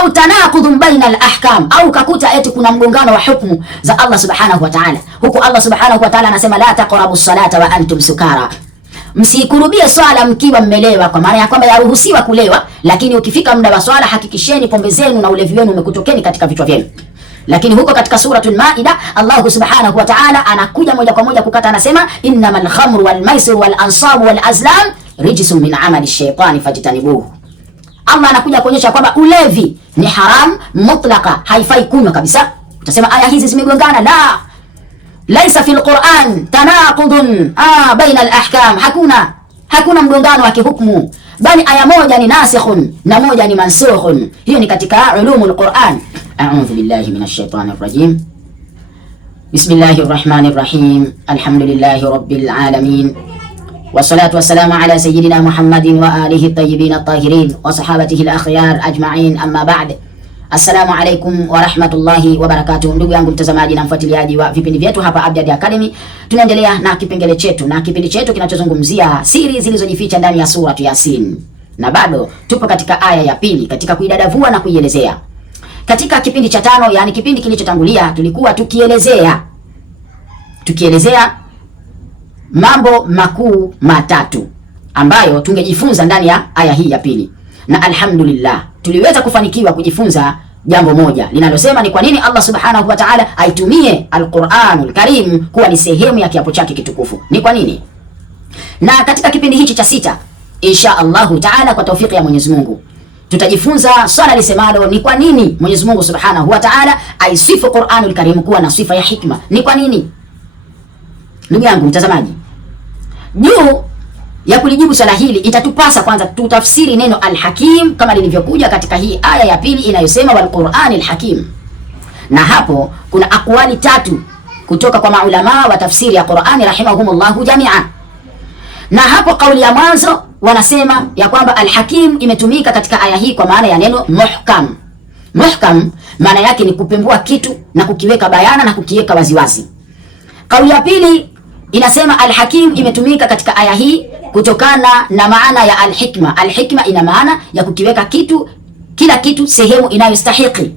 au tanaqudun baina al-ahkam, au kakuta eti kuna mgongano wa hukumu za Allah subhanahu wa ta'ala. Huku Allah subhanahu wa ta'ala anasema la taqrabu salata wa antum sukara, msikurubie swala mkiwa mmelewa, kwa maana ya kwamba yaruhusiwa kulewa, lakini ukifika muda wa swala hakikisheni pombe zenu na ulevi wenu umekutokeni katika vichwa vyenu. Lakini huko katika suratul Maida Allah subhanahu wa ta'ala anakuja moja kwa moja kukata, anasema innamal khamru wal maisir wal ansabu wal azlam rijsun min amali shaitani fajtanibuhu. Allah anakuja kuonyesha kwamba ulevi ni haram mutlaka, haifai kunywa kabisa. Utasema aya hizi zimegongana, la, laisa fil Qur'an tanaqudun baina al ahkam, hakuna mgongano wa kihukumu, bali aya moja ni nasikhun na moja ni mansukhun. Hiyo ni katika ulumul Qur'an. A'udhu billahi minash shaitanir rajim. Bismillahir rahmanir rahim. Alhamdulillahi rabbil alamin. Wassalatu wassalamu ala sayyidina Muhammadin wa alihi at-tayyibin at-tahirin wa sahabatihi al-akhyar ajma'in, amma ba'd. Assalamu alaikum wa rahmatullahi wa barakatuh. Ndugu yangu mtazamaji na mfuatiliaji wa vipindi vyetu hapa Abjad Academy, tunaendelea na kipengele chetu na kipindi chetu kinachozungumzia siri zilizojificha ndani ya suratu Yasin, na bado tupo katika aya ya pili katika kuidadavua na kuielezea. Katika kipindi cha tano, yani kipindi kilichotangulia, tulikuwa tukielezea mambo makuu matatu ambayo tungejifunza ndani ya aya hii ya pili, na alhamdulillah tuliweza kufanikiwa kujifunza jambo moja linalosema ni kwa nini Allah subhanahu wa ta'ala aitumie al-Qur'anul Karim kuwa ni sehemu ya kiapo chake kitukufu. Ni kwa nini? Na katika kipindi hichi cha sita, insha Allahu ta'ala, kwa taufiki ya Mwenyezi Mungu, tutajifunza swala lisemalo ni kwa nini Mwenyezi Mungu subhanahu wa ta'ala aisifu Qur'anul Karim kuwa na sifa ya hikma. Ni kwa nini? Ndugu yangu mtazamaji, juu ya kulijibu swala hili itatupasa kwanza tutafsiri neno al-Hakim kama lilivyokuja katika hii aya ya pili inayosema wal Qur'anil Hakim. Na hapo kuna akwali tatu kutoka kwa maulama wa tafsiri ya Qur'ani rahimahumullahu jamia. Na hapo kauli ya mwanzo wanasema ya kwamba al-Hakim imetumika katika aya hii kwa maana ya neno muhkam. Muhkam maana yake ni kupembua kitu na kukiweka bayana na kukiweka waziwazi. Kauli ya pili inasema al-Hakim imetumika katika aya hii kutokana na maana ya al-hikma. Al-hikma ina maana ya kukiweka kitu, kila kitu sehemu inayostahiki.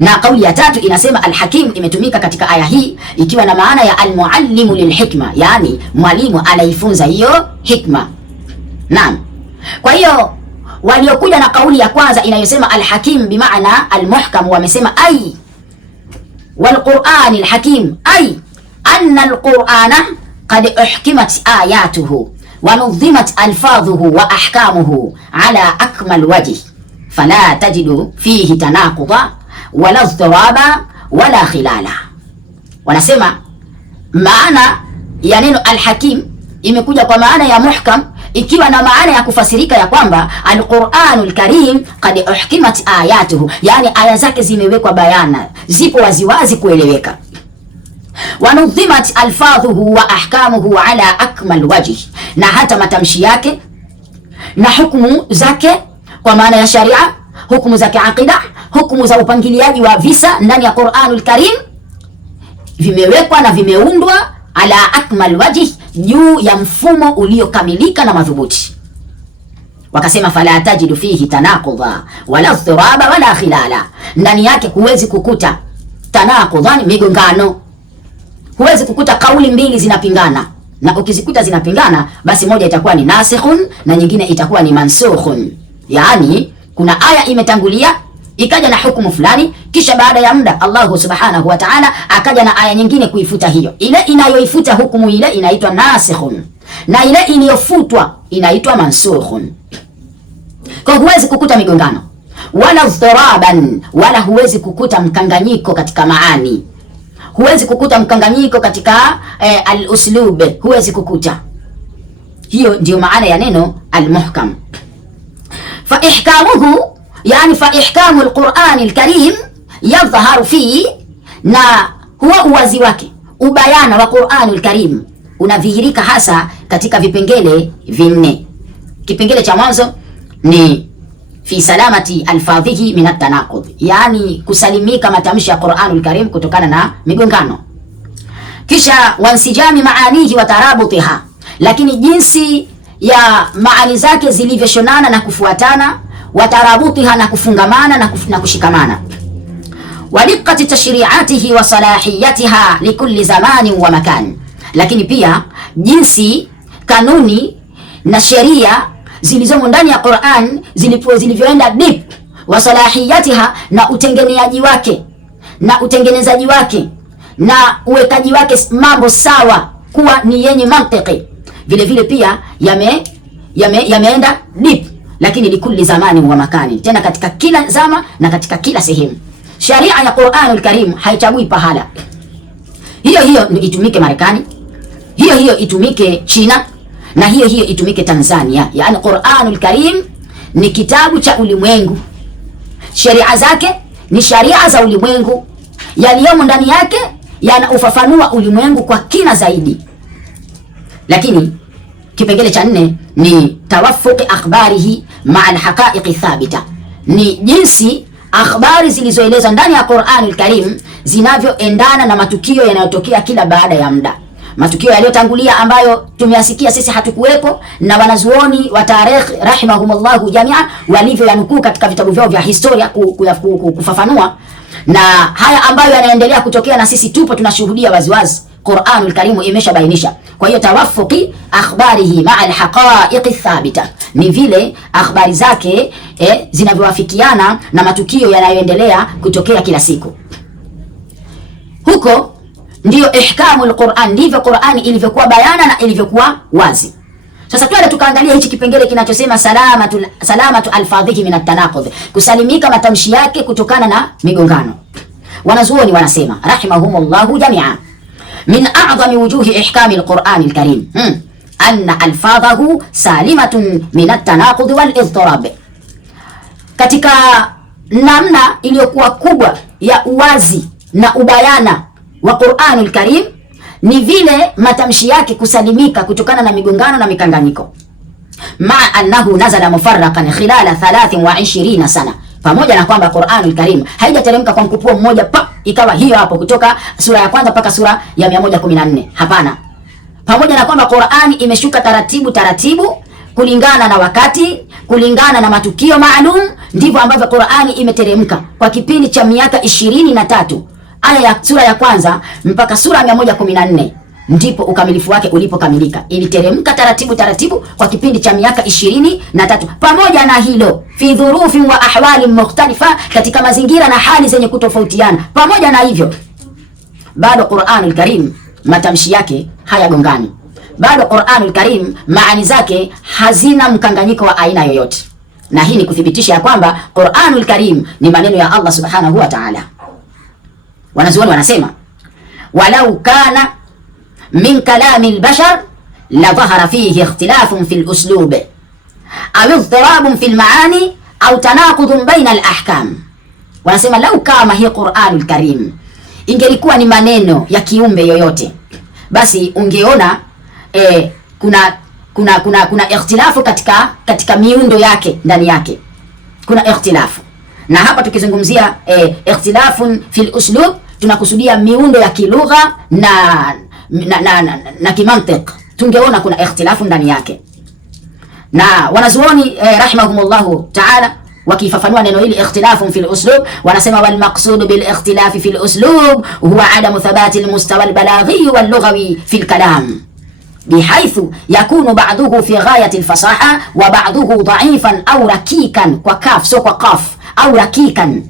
Na kauli ya tatu inasema al-Hakim imetumika katika aya hii ikiwa na maana ya al-muallimu lilhikma, yani mwalimu anaifunza hiyo hikma. Naam. Kwa hiyo waliokuja na kauli ya kwanza inayosema al-Hakim bimaana al-muhkam wamesema ai wal Qur'anil Hakim ai anna al-Qur'ana qad uhkimat ayatuhu wa nudhimat alfadhuhu wa ahkamuhu ala akmal wajh fala tajidu fihi tanaquda wala dharaba wala khilala. Wanasema maana ya neno al-Hakim imekuja kwa maana ya muhkam ikiwa na maana ya kufasirika ya kwamba al-Qur'anul Karim qad uhkimat ayatuhu, yani aya zake zimewekwa bayana, zipo waziwazi kueleweka. Wanudhimat alfadhuhu wa ahkamuhu ala akmal wajh, na hata matamshi yake na hukumu zake kwa maana ya sharia, hukumu za kiaqida, hukumu za upangiliaji wa visa ndani ya Qur'anul Karim vimewekwa na vimeundwa ala akmal wajh, juu ya mfumo uliokamilika na madhubuti. Wakasema fala tajidu fihi tanaqudha wala dhiraba wala khilala, ndani yake huwezi kukuta tanaqudhan, migongano. Huwezi kukuta kauli mbili zinapingana, na ukizikuta zinapingana basi moja itakuwa ni nasikhun na nyingine itakuwa ni mansukhun. Yani kuna aya imetangulia ikaja na hukumu fulani, kisha baada ya muda Allah subhanahu wa ta'ala akaja na aya nyingine kuifuta hiyo. Ile inayoifuta hukumu ile inaitwa nasikhun na ile iliyofutwa inaitwa mansukhun. Kwa huwezi kukuta migongano wala dharaban, wala huwezi kukuta mkanganyiko katika maani, huwezi kukuta mkanganyiko katika al-uslub, huwezi kukuta. Hiyo ndio maana ya neno al-muhkam. Fa ihkamuhu, yani fa ihkamu al-Qur'an al-Karim yadhharu fi, na huwa uwazi wake, ubayana wa Qur'an al-Karim unadhihirika hasa katika vipengele vinne. Kipengele cha mwanzo ni fi salamati alfadhihi min at-tanaqud, yani kusalimika matamshi ya Qur'anul Karim kutokana na migongano. Kisha wansijami maanihi wa tarabutiha, lakini jinsi ya maani zake zilivyoshonana na kufuatana. watarabutiha, na kufungamana na kushikamana, wa diqqati tashri'atihi wa salahiyatiha likulli zamanin wa makan, lakini pia jinsi kanuni na sheria zilizomo ndani ya Qur'an zilivyoenda deep, wa salahiyatiha, na utengenezaji wake na uwekaji wake mambo sawa kuwa ni yenye mantiki, vile vile pia yameenda deep, lakini likulli zamani wa makani, tena katika kila zama na katika kila sehemu. Sharia ya Qur'anul Karim haichagui pahala. Hiyo itumike Marekani, hiyo itumike China, na hiyo itumike Tanzania. Yaani Qur'anul Karim ni kitabu cha ulimwengu, sheria zake ni sharia za ulimwengu, yaliyomo ndani yake yanaufafanua ulimwengu kwa kina zaidi. Lakini kipengele cha 4 ni tawaffuqi akhbarihi ma'a alhaqa'iqi thabita, ni jinsi akhbari zilizoelezwa ndani ya Qur'anul Karim zinavyoendana na matukio yanayotokea kila baada ya muda, matukio yaliyotangulia ambayo tumeyasikia sisi hatukuwepo, na wanazuoni wa tarikh rahimahumullahu jamia walivyoyanukuu katika vitabu vyao vya historia kufafanua, na haya ambayo yanaendelea kutokea na sisi tupo tunashuhudia waziwazi. Qur'anul Karim imeshabainisha. Kwa hiyo tawaffuqi akhbarihi ma'a alhaqa'iqi thabita ni vile akhbari zake zinavyowafikiana na matukio yanayoendelea kutokea kila siku. Huko ndiyo ihkamul Qur'an, ndivyo Qur'ani ilivyokuwa bayana na ilivyokuwa wazi. Sasa twende tukaangalia hichi kipengele kinachosema salamatu alfadhihi min at-tanaqud, kusalimika matamshi yake kutokana na migongano. Wanazuoni wanasema rahimahumullahu jamia, min a'zami wujuhi ihkami al-Qur'an al-Karim anna alfadhahu salimatun min at-tanaqud wal-idtirab, katika namna iliyokuwa kubwa ya uwazi na ubayana wa Qur'anul Karim ni vile matamshi yake kusalimika kutokana na migongano na mikanganyiko. Ma annahu nazala mufarraqan khilala 23 sana, pamoja na kwamba Qur'anul Karim haijateremka kwa mkupuo mmoja ikawa hiyo hapo kutoka sura ya kwanza mpaka sura ya 114. Hapana, pamoja na kwamba Qur'ani imeshuka taratibu kulingana na wakati, kulingana na matukio maalum, ndivyo ambavyo Qur'ani imeteremka kwa kipindi cha miaka 23, aya ya sura ya kwanza mpaka sura ya 114 ndipo ukamilifu wake ulipokamilika. Iliteremka taratibu kwa kipindi cha miaka 23. Pamoja na hilo, fi dhurufin wa ahwali mukhtalifa, katika mazingira na hali zenye kutofautiana. Pamoja na hivyo, bado Qur'anul Karim matamshi yake hayagongani, bado Qur'anul Karim maani zake hazina mkanganyiko wa aina yoyote, na hii ni kuthibitisha ya kwamba Qur'anul Karim ni maneno ya Allah subhanahu wa ta'ala. Wanazuoni wanasema walau kana min kalami al-bashar la dhahara fihi ikhtilafun fi al-uslub au idtirabun fi al-maani au tanaqudun baina al-ahkam. Wanasema lau kama hii Qur'anul Karim ingelikuwa ni maneno ya kiumbe yoyote, basi ungeona kuna ikhtilafu katika miundo yake, ndani yake kuna ikhtilafu. Na hapa tukizungumzia ikhtilafun fil uslub, tunakusudia miundo ya kilugha na kimantiq, tungeona kuna ikhtilafu ndani yake. Na wanazuoni rahimahumullahu ta'ala wakifafanua neno hili ikhtilafun fil uslub, wanasema wal maqsud bil ikhtilafi fil uslub huwa adamu thabati al mustawa al balaghi wal lughawi fil kalam, bihaythu yakunu ba'duhu fi ghayati al fasaha wa ba'duhu dha'ifan aw rakikan, kwa kaf sio kwa qaf, au rakikan,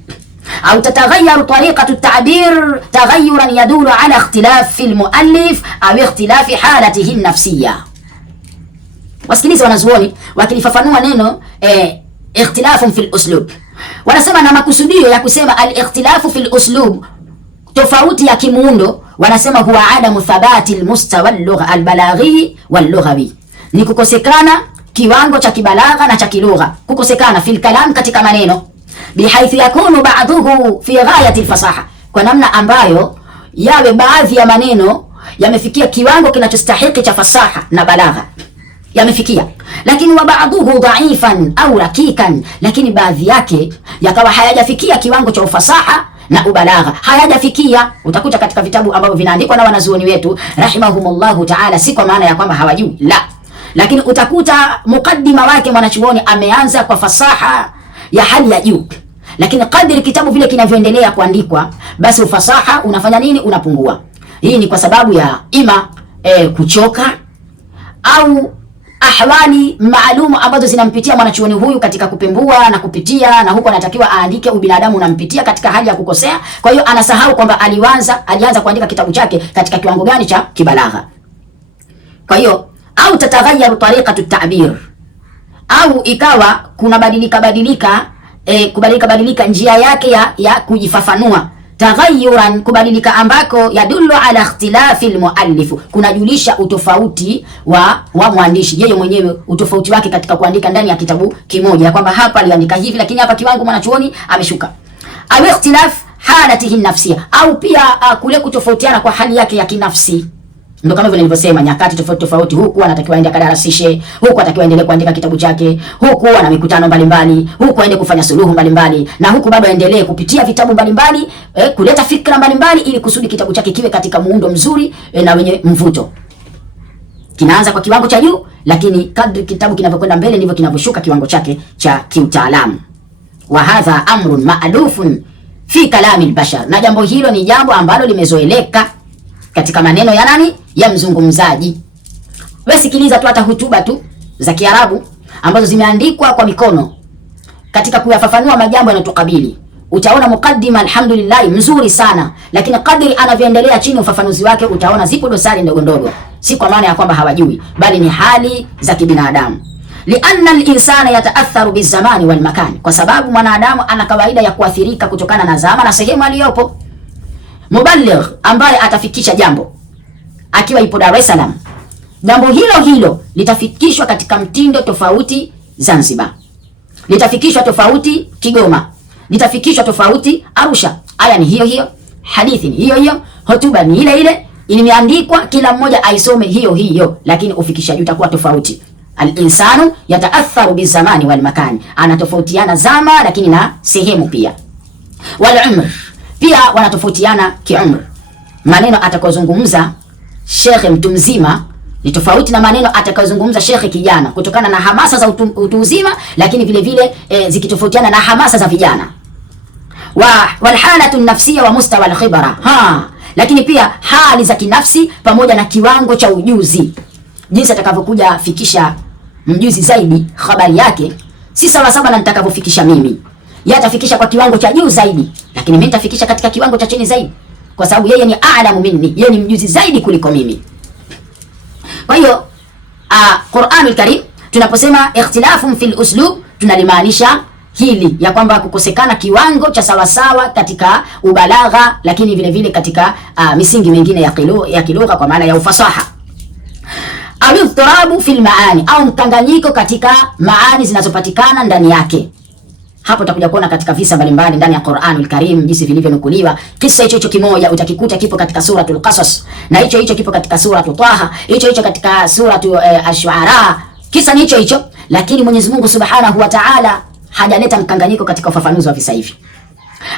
au tataghayaru tariqatu at-ta'bir taghayyuran yadulu ala ikhtilaf fi al-muallif au ikhtilaf halatihi an-nafsiyya. Wasikilize wanazuoni wakilifafanua neno ikhtilafun fil uslub, wanasema na makusudio ya kusema al-ikhtilafu fil uslub, tofauti ya kimuundo, wanasema huwa adamu thabati al-mustawa al-balaghi wal-lughawi, ni kukosekana kiwango cha kibalagha na cha kilugha, kukosekana fil kalam, katika maneno, bihaythu yakunu ba'dhuhu fi ghayati al-fasaha, kwa namna ambayo yawe baadhi ya maneno yamefikia kiwango kinachostahiki cha fasaha na balagha, yamefikia, lakini wa ba'dhuhu dha'ifan au rakikan, lakini baadhi yake yakawa hayajafikia kiwango cha ufasaha na ubalagha, hayajafikia. Utakuta katika vitabu ambavyo vinaandikwa na wanazuoni wetu rahimahumullahu ta'ala, si kwa maana ya kwamba hawajui, la, lakini utakuta mukaddima wake mwanachuoni ameanza kwa fasaha ya hali ya juu, lakini kadri kitabu vile kinavyoendelea kuandikwa, basi ufasaha unafanya nini? Unapungua. Hii ni kwa sababu ya ima kuchoka au ahwali maalumu ambazo zinampitia mwanachuoni huyu katika kupembua na kupitia, na huko anatakiwa aandike, ubinadamu unampitia katika hali ya kukosea. Kwa hiyo anasahau kwamba alianza kuandika kitabu chake katika kiwango gani cha kibalagha. Kwa hiyo au tataghayaru tariqatu ta'bir, au ikawa kuna kubadilika njia yake ya kujifafanua. Taghayyuran, kubadilika ambako yadullu ala ikhtilafi almuallif, kunajulisha utofauti wa mwandishi yeye mwenyewe, utofauti wake katika kuandika ndani ya kitabu kimoja, kwamba hapa aliandika hivi lakini hapa kiwango mwanachuoni ameshuka. Au ikhtilaf halatihi nafsia, au pia kule kutofautiana kwa hali yake ya kinafsi. Ndio kama vile nilivyosema, nyakati tofauti tofauti, huku anatakiwa aende kadarasishe, huku atakiwa aendelee kuandika kitabu chake, huku ana mikutano mbalimbali, huku aende kufanya suluhu mbalimbali, na huku bado aendelee kupitia vitabu mbalimbali, kuleta fikra mbalimbali, ili kusudi kitabu chake kiwe katika muundo mzuri na wenye mvuto. Kinaanza kwa kiwango cha juu, lakini kadri kitabu kinavyokwenda mbele ndivyo kinavyoshuka kiwango chake cha kiutaalamu. Wa hadha amrun ma'lufun fi kalami al-bashar, na jambo hilo ni jambo ambalo limezoeleka katika maneno ya nani? Ya mzungumzaji. Wewe sikiliza tu hata hutuba tu za Kiarabu ambazo zimeandikwa kwa mikono katika kuyafafanua majambo yanayotukabili, utaona mukaddima alhamdulillah mzuri sana, lakini kadri anavyoendelea chini ufafanuzi wake utaona zipo dosari ndogo ndogo. Si kwa maana ya kwamba hawajui, bali ni hali za kibinadamu. Lianna al-insana yataatharu bizamani wal makan, kwa sababu mwanadamu ana kawaida ya kuathirika kutokana na zama na sehemu aliyopo. Muballigh ambaye atafikisha jambo akiwa ipo Dar es Salaam, jambo hilo litafikishwa katika mtindo tofauti Zanzibar, litafikishwa tofauti Kigoma, litafikishwa tofauti Arusha. Aya ni hiyo, hadithi ni hiyo, hotuba ni ile, imeandikwa, kila mmoja aisome hiyo, lakini ufikishaji utakuwa tofauti. Al-insanu yataatharu bizamani wal makani, anatofautiana zama lakini na sehemu pia. Wal umr, pia wanatofautiana kiumri. Maneno atakayozungumza shekhe mtu mzima ni tofauti na maneno atakayozungumza shekhe kijana, kutokana na hamasa za utu uzima, lakini vile vile zikitofautiana na hamasa za vijana. Wal halatu nafsiyya wa mustawa al khibra, lakini pia hali za kinafsi pamoja na kiwango cha ujuzi, jinsi atakavyokuja fikisha mjuzi zaidi habari yake si sawa na nitakavyofikisha mimi. Yeye atafikisha kwa kiwango cha juu zaidi, lakini mimi nitafikisha katika kiwango cha chini zaidi, kwa sababu yeye ni a'lamu minni, yeye ni mjuzi zaidi kuliko mimi. Kwa hiyo Qur'anul Karim tunaposema ikhtilafun fil uslub, tunalimaanisha hili ya kwamba kukosekana kiwango cha sawasawa katika ubalagha, lakini vile vile katika misingi mingine ya kilugha kwa maana ya ufasaha. Au idhtirabu fil maani, au mkanganyiko katika maani zinazopatikana ndani yake. Hapo utakuja kuona katika visa mbalimbali ndani ya Qur'anul Karim jinsi vilivyonukuliwa. Kisa hicho kimoja utakikuta kipo katika suratul Qasas, na hicho kipo katika suratul Taha, hicho katika suratul Ash-Shu'ara. Kisa ni hicho, lakini Mwenyezi Mungu Subhanahu wa Ta'ala hajaleta mkanganyiko katika ufafanuzi wa visa hivi.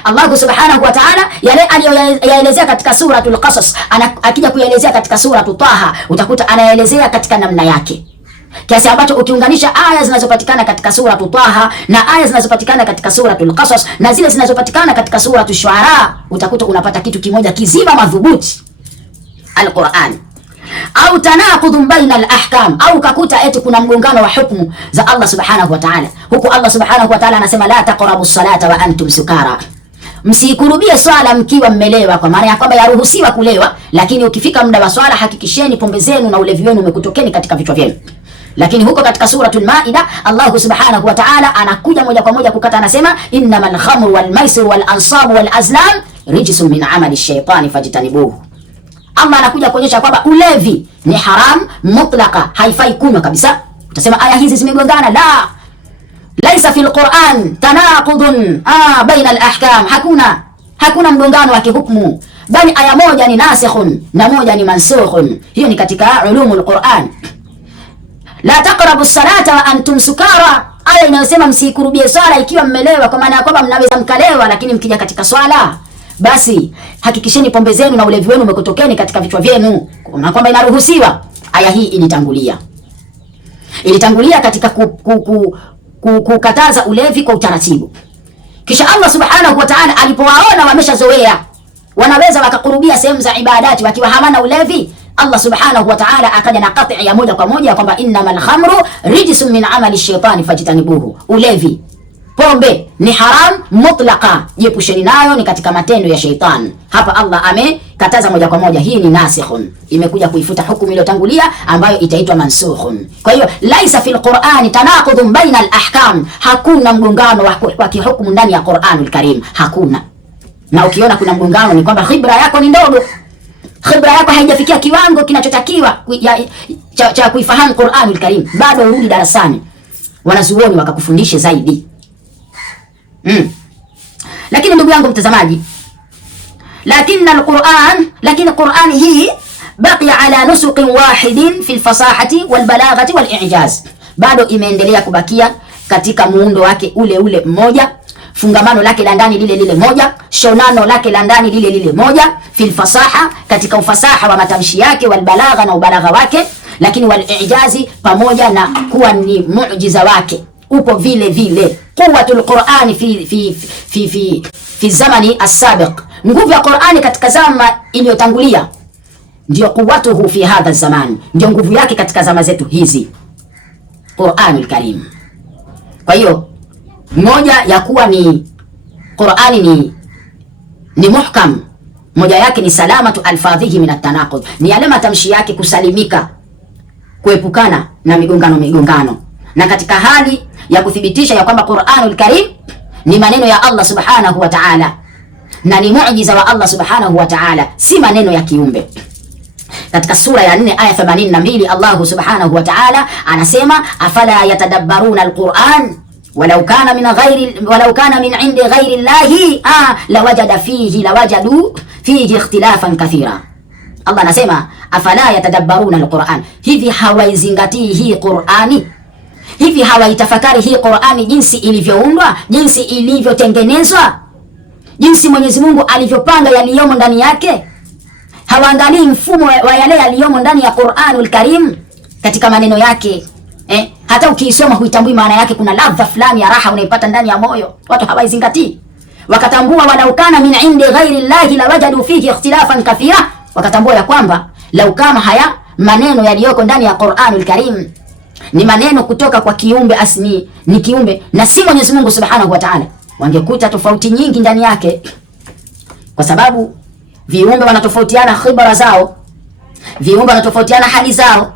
Allah Subhanahu wa Ta'ala yale aliyoyaelezea katika suratul Qasas, akija kuyaelezea katika suratul Taha, utakuta anaelezea katika namna yake, kiasi ambacho ukiunganisha aya zinazopatikana katika suratul Taha na aya zinazopatikana katika suratul Qasas na zile zinazopatikana katika suratul Shu'ara, utakuta unapata kitu kimoja kizima madhubuti, al-Qur'an. Au tanaqudun baina al-ahkam, au kakuta eti kuna mgongano wa hukumu za Allah Subhanahu wa Ta'ala. Huku Allah Subhanahu wa Ta'ala anasema la taqrabu salata wa antum sukara, msikurubie swala mkiwa mmelewa, kwa maana ya kwamba yaruhusiwa kulewa, lakini ukifika muda wa swala hakikisheni pombe zenu na ulevi wenu umekutokeni katika vichwa vyenu. Lakini huko katika suratul Maida Allah Subhanahu wa Ta'ala anakuja moja kwa moja kukata, anasema innamal khamru wal maisir wal ansabu wal azlam rijsun min amali shaitani fajtanibuhu. Allah anakuja kuonyesha kwamba ulevi ni haram mutlaka, haifai kunywa kabisa. Utasema aya hizi zimegongana? La, laisa fil Qur'an tanaqudun baina al ahkam, hakuna mgongano wa kihukumu, bali aya moja ni nasikhun na moja ni mansukhun. Hiyo ni katika ulumul Qur'an. La taqrabu salata wa antum sukara, aya inayosema msikurubie swala ikiwa mmelewa, kwa maana ya kwamba mnaweza mkalewa, lakini mkija katika swala basi hakikisheni pombe zenu na ulevi wenu umekutokeni katika vichwa vyenu, na kwamba inaruhusiwa. Aya hii ilitangulia katika kukataza ulevi kwa utaratibu. Kisha Allah subhanahu wa ta'ala alipowaona wameshazoea, wanaweza wakakurubia sehemu za ibadati wakiwa hawana ulevi, Allah subhanahu wa ta'ala akaja na qat'i ya moja kwa moja kwamba innamal khamru rijsun min amali shaitani fajtanibuhu, ulevi, pombe ni haram mutlaqa, jiepusheni nayo, ni katika matendo ya shaitani. Hapa Allah amekataza moja kwa moja. Hii ni nasikhun, imekuja kuifuta hukumu iliyotangulia ambayo itaitwa mansukhun. Kwa hiyo laisa fil Qur'ani tanaqudun baina al ahkam, hakuna mgongano wa kihukumu ndani ya Qur'anul Karim, hakuna. Na ukiona kuna mgongano ni kwamba khibra yako ni ndogo, khibra yako haijafikia kiwango kinachotakiwa cha kuifahamu Qur'anul Karim. Bado urudi darasani, wanazuoni wakakufundishe zaidi. Lakini ndugu yangu mtazamaji, lakini Qur'an hii baqiya ala nusuqin wahidin fi alfasahati walbalaghati walijaz, bado imeendelea kubakia katika muundo wake ule ule mmoja, fungamano lake la ndani lile lile moja, shonano lake la ndani lile lile moja, fi alfasaha, katika ufasaha wa matamshi yake, walbalagha na ubalagha wake, lakini walijazi, pamoja na kuwa ni muujiza wake upo vile vile. Quwwatul Qur'ani fi zamani as-sabiq, nguvu ya Qur'ani katika zama iliyotangulia ndio quwwatuhu fi hadha zaman, ndio nguvu yake katika zama zetu hizi, Qur'anul Karim. Kwa hiyo moja ya kuwa ni Qur'ani ni muhkam, moja yake ni salamatu alfadhihi min at-tanaqud, ni yale matamshi yake kusalimika, kuepukana na migongano. Na katika hali ya kuthibitisha ya kwamba Qur'anul Karim ni maneno ya Allah subhanahu wa ta'ala na ni muujiza wa Allah subhanahu wa ta'ala, si maneno ya kiumbe. Katika sura ya 4 aya 82 Allah subhanahu wa ta'ala anasema, afala yatadabbaruna alquran walau kana min indi ghairi llahi lawajadu fihi ikhtilafan kathira. Allah anasema afala yatadabbaruna alquran, hivi hawaizingatii hii Qur'ani? Hivi hawaitafakari hii Qur'ani jinsi ilivyoundwa, jinsi ilivyotengenezwa, jinsi Mwenyezi Mungu alivyopanga yaliyomo ndani yake? Hawaangalii mfumo wa yale yaliyomo ndani ya Qur'anul Karim katika maneno yake. Hata ukiisoma huitambui maana yake, kuna ladha fulani ya raha unaipata ndani ya moyo. Watu hawaizingatii, wakatambua walau kana min indi ghairi llahi lawajadu fihi ikhtilafan kathira, wakatambua ya kwamba lau kama haya maneno yaliyoko ndani ya Qur'anul Karim ni maneno kutoka kwa kiumbe asmi, ni kiumbe na si Mwenyezi Mungu Subhanahu wa Ta'ala, wangekuta tofauti nyingi ndani yake, kwa sababu viumbe wanatofautiana khibra zao, viumbe wanatofautiana hali zao,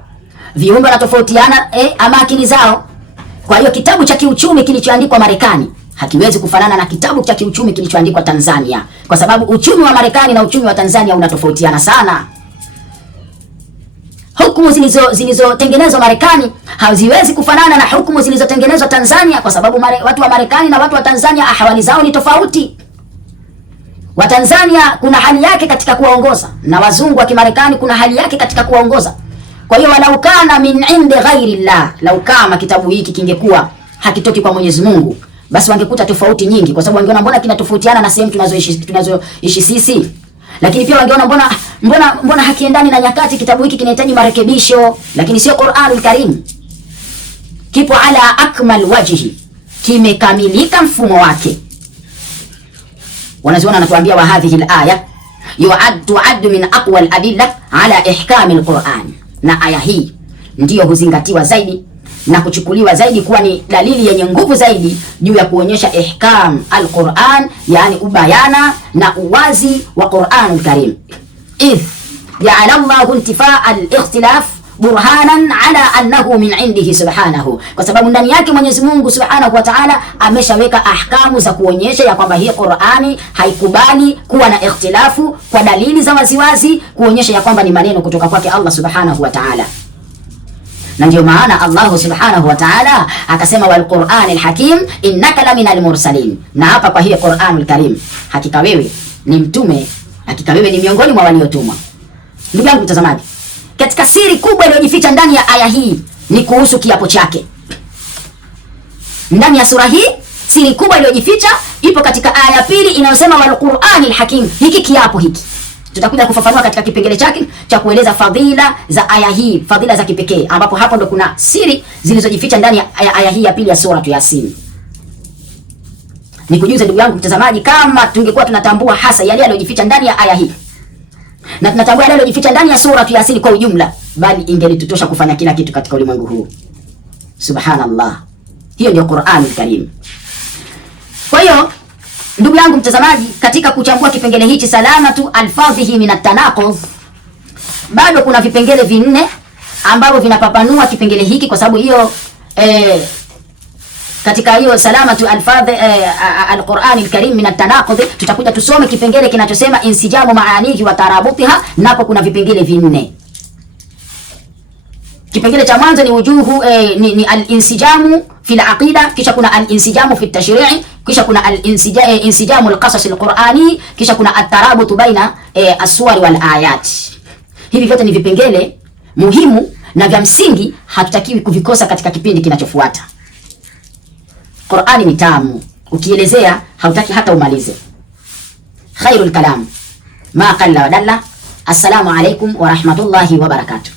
viumbe wanatofautiana amakini zao. Kwa hiyo kitabu cha kiuchumi kilichoandikwa Marekani hakiwezi kufanana na kitabu cha kiuchumi kilichoandikwa Tanzania, kwa sababu uchumi wa Marekani na uchumi wa Tanzania unatofautiana sana. Hukumu zilizotengenezwa Marekani haziwezi kufanana na hukumu zilizotengenezwa Tanzania, kwa sababu watu wa Marekani na watu wa Tanzania ahwali zao ni tofauti. Wa Tanzania kuna hali yake katika kuwaongoza, na wazungu wa Kimarekani kuna hali yake katika kuwaongoza. Kwa hiyo walau kana min indi ghairi llah, lau kama kitabu hiki kingekuwa hakitoki kwa Mwenyezi Mungu, basi wangekuta tofauti nyingi, kwa sababu wangeona mbona kinatofautiana na sehemu tunazoishi sisi. Lakini pia wangeona mbona hakiendani na nyakati, kitabu hiki kinahitaji marekebisho. Lakini sio Qur'anul Karim, kipo ala akmal wajhi, kimekamilika mfumo wake. Wanaziona anatuambia wa hadhihi al-aya tu'addu min aqwa al-adilla ala ihkam al-Qur'an, na aya hii ndiyo huzingatiwa zaidi na kuchukuliwa zaidi kuwa ni dalili yenye nguvu zaidi juu ya kuonyesha ihkam al-Qur'an, yani ubayana na uwazi wa Qur'anul Karim. Idh ja'ala Allahu intifaa al-ikhtilaf burhanan ala annahu min indihi subhanahu, kwa sababu ndani yake Mwenyezi Mungu Subhanahu wa Ta'ala ameshaweka ahkamu za kuonyesha ya kwamba hii Qur'ani haikubali kuwa na ikhtilafu, kwa dalili za waziwazi kuonyesha ya kwamba ni maneno kutoka kwake Allah Subhanahu wa Ta'ala. Na ndio maana Allah Subhanahu wa Ta'ala akasema wal Qur'anil Hakim innaka laminal mursalin, na hapa kwa hii Qur'anul Karim, hakika wewe ni mtume, hakika wewe ni miongoni mwa waliotumwa. Ndugu yangu mtazamaji, katika siri kubwa iliyojificha ndani ya aya hii ni kuhusu kiapo chake. Ndani ya sura hii siri kubwa iliyojificha ipo katika aya ya pili inayosema wal Qur'anil Hakim. Hiki kiapo hiki Tutakuja kufafanua katika kipengele chake cha kueleza fadhila za aya hii, fadhila za kipekee, ambapo hapo ndo kuna siri zilizojificha ndani ya aya hii ya pili ya sura Yasin. Nikujuze ndugu yangu mtazamaji, kama tungekuwa tunatambua hasa yale yaliyojificha ndani ya aya hii na tunatambua yale yaliyojificha ndani ya sura Yasin kwa ujumla, bali ingelitutosha kufanya kila kitu katika ulimwengu huu. Subhanallah, hiyo ndio Qur'anul Karim. Kwa hiyo ndugu yangu mtazamaji, katika kuchambua kipengele hichi salamatu alfadhihi min at-tanaqudh, bado kuna vipengele vinne ambavyo vinapapanua kipengele hiki, kwa sababu hiyo katika hiyo salamatu alfadhi al-Qur'an al-Karim min at-tanaqudh, tutakuja tusome kipengele kinachosema insijamu maanihi wa tarabutiha, napo kuna vipengele vinne. Kipengele cha mwanzo ni wujuhu ni al-insijamu fil aqida, kisha kuna al-insijamu fit tashri'i, kisha kuna al-insijamu al-qasas al-Qur'ani, kisha kuna at-tarabut baina as-suwar wal ayat. Hivi vyote ni vipengele muhimu na vya msingi, hatutakiwi kuvikosa katika kipindi kinachofuata. Qur'ani ni tamu, ukielezea hautaki hata umalize. Khairul kalam ma qalla wa dalla. Assalamu alaykum wa rahmatullahi wa barakatuh.